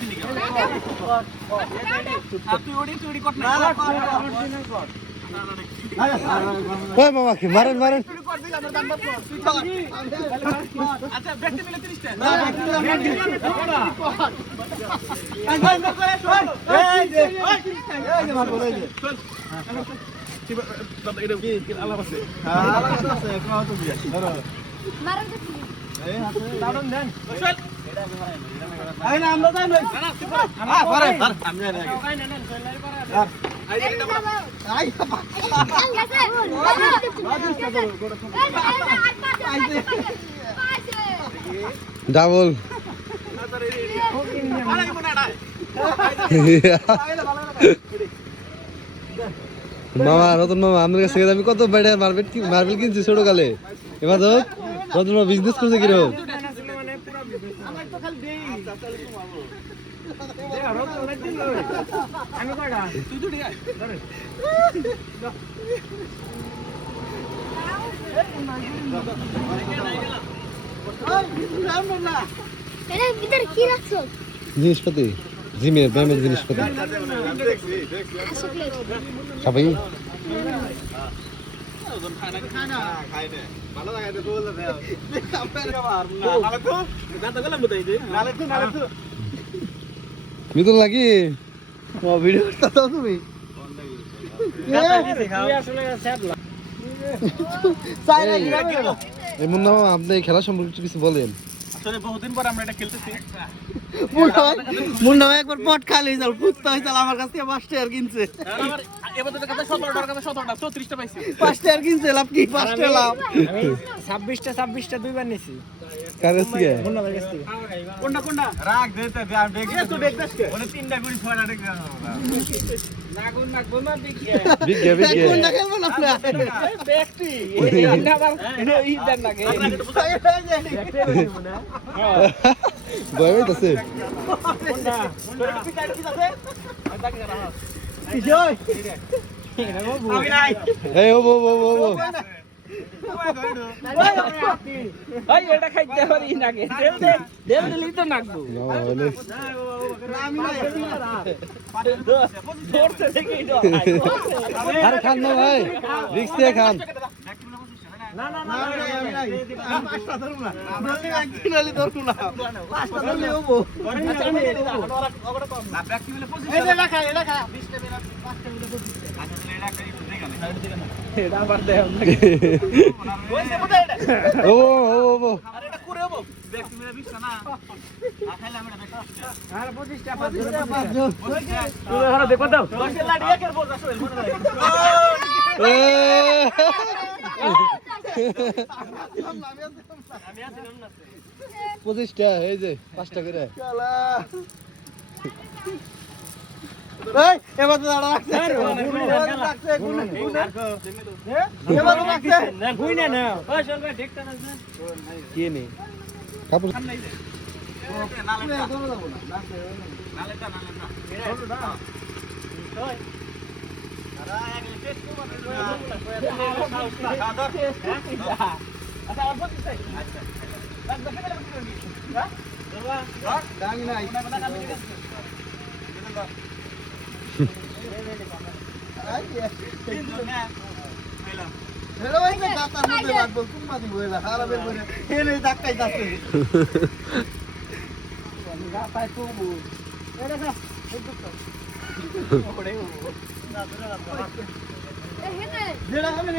দিলি কেন তুই ওডি কট না ওই মামা কি মারেন মারেন আচ্ছা ব্যক্তি মিলে 30 টাকা না ব্যক্তি মিলে এই যে মারবো এই যে এটা কি আলাপ আছে আলাদা আছে কোন তো দিয়া ধরো মারন দিছি এই হাতে দাঁড়ান দেন চল এই না আমরা যাই নই না তুই পরে পরে আমি যাই আগে আই এটা আই গেছে ডাবল আরে মনে না মামা রতন মামা আপনার কাছ থেকে আমি কত বাইরে মার্বেল কিনছি ছোট কালে এবার তো রতন মামা বিজনেস করছে কিরকম তুই তো ঠিক আছে এর ভিতরে কি রাখছো জিনিসপাতি জিমের ব্যায়ামের জিনিসপাতি চকলেট সবাই ভালো লাগাইতে বল দে নালে তো দাদা গেলাম বতাই দে নালে তো মিতুল নাকি ও ভিডিও করতে দাও তুমি এই মুন্না মামা আপনি এই খেলা সম্পর্কে কিছু বলেন আসলে বহুদিন পর আমরা এটা খেলতেছি মুন্না একবার পট খালি যাও কুত্তা হইছাল আমার কাছে 5 টাকা কিনছে আমার এবার তো কাছে 17 টাকা 17টা 34টা পাইছি 5 টাকা কিনছে লাভ কি 5 টাকা লাভ আমি 26টা দুইবার নিছি কার কাছ থেকে মুন্নাদের কাছ থেকে কোনটা রাখ দেতে দে আমি দেখি তুই দেখ দেখ ওনে 3টা গুলি 6টা দেখি নাগুন না দেখি বিজ্ঞা বিজ্ঞা কোনটা খেলবো না আমরা ব্যক্তি আবার এই দেন লাগে ভয় হইতাছে আমি নাই এই ও ও ও ও ওই এটা খাইতে পারি নাগে দেল দিলি তো নাগবো মামা বলে আমি নাই ধরতে দেখি তো আরে খান না ভাই রিক্স দিয়ে খান না না না আমি নাই আমি 5টা ধরব না আমি একদিন হলি ধরব না 5টা ধরলে হবো না ব্যক্তি মিলে 25 এই যে রাখা এটা খা এটা আবার দেও হইছে বোধ এটা ও ও ও আরে এটা করে হবো ব্যক্তি মিলে 20 না খাইলে আমি এটা আর 25টা 5 জন তুই ধরো দেখো দাও 10 এর লাঠি একের বোঝা আসলে মনে রাখ আমি আসলাম না 25টা এই যে 5টা করে শালা এই এবার তো দাঁড়া রাখছে রাখছে গুনে এবার তো রাখছে বুইনা না ওই চল ভাই দেখতা না কি নেই কাপড় নাই যে নালে ধরে যাব না নালেটা ওই আরে এক টেস্ট আচ্ছা আর বলতে চাই আচ্ছা দামি নাই হেলো ভাই দাতার মধ্যে লাগবে কুম্মা দিব এলা খারাপের করে এনে ধাক্কাই যাচ্ছে গাতায় তুমু এটা খা এ হেনে যেটা হবে